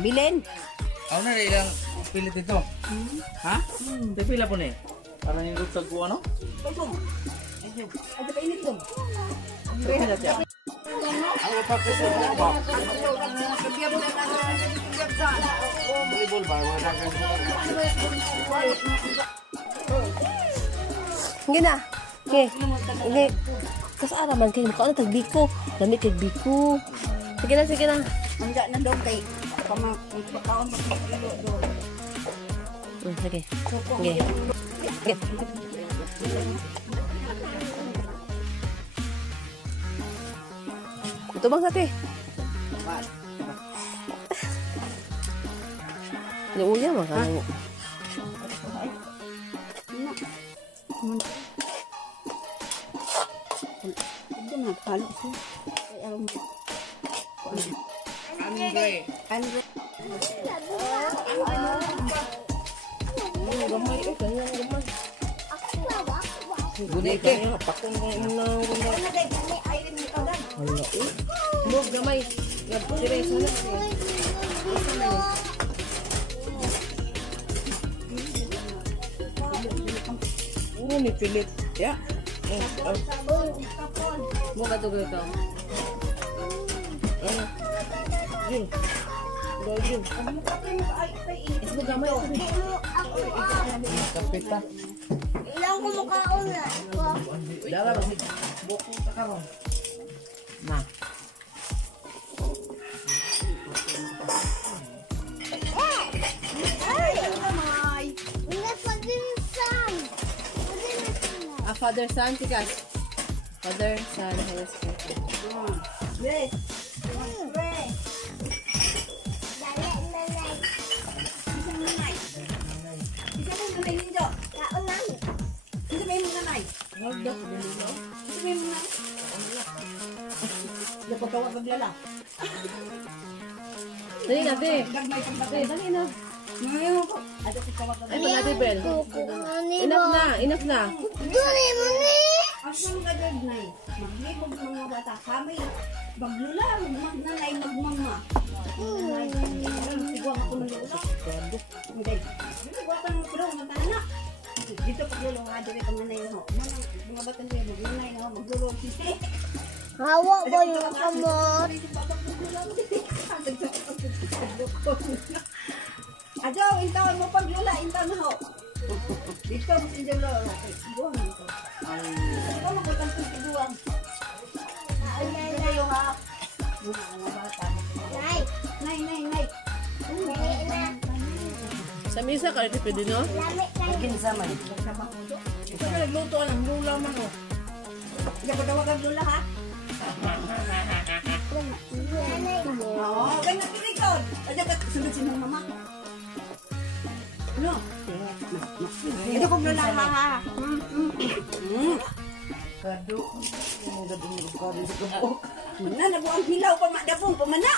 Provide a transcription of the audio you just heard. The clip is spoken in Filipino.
Bilin. Ako na ilang pilit ito. Ha? Pipila po na eh. Para nindot sa kuha, no? Ano pa init doon? Pipila siya. Ako pa kasi ba? Volleyball ba? Hindi na. Okay. Hindi. Kas araman kayo. Mukha na tagbiko. Lamit tagbiko. Sige na, sige na. Manda na daw kay pakaon doon. Sige. Sige. Sige. Ito bang sate? Yung uya mah kan. Ito na halo ko. Ay alam mo. Andre. Gamay eh, kanya gamay. Gunay ka. Pakong kong unaw. Hala eh. Move gamay. Diretso na. Oh, may pilit. Ya. Mo ka to ka. Yun. Yun. Ismo gamay. Kapita. Ilang ko mukhaon na. Dala ba? Boko ta karon. Na. Father, son, tikas. Father, son, Holy Spirit. Yes. Dali na, te. Dali na. Ay, pag natin, Ben. Enough na, enough na. Asam ka dyan, Nay. Maglibog ng mga bata. Kami, maglula, magnanay, magmama. Sigwang ako ng lula. Hindi. Dito, wata ng puro, matana. Dito, paglulo nga, dito, pagnanay ho. Mga bata nyo, magnanay ho, maglulo. Hawa ba yung kamot? Adyo, intawan mo paglula, intawan mo ho. Dito, masin dyan lo. Buwan ito. Ito, magutang kong tiguan. Dito yung ha. Mga bata. Nay, Nay. nay na. Sa misa ka, ito pwede, no? Lamit na. Kinsa man. Ito ka nagluto ng lula man ho. Diyan ko tawag ang lula ha. Nanay mo. Oo, ganyan pinikon. Diyan ka sunod si mama. Ano? Ito kong lula ha. Kado. Ang gadong kado sa kabok. Mana na buang hilaw pa madabong pamana.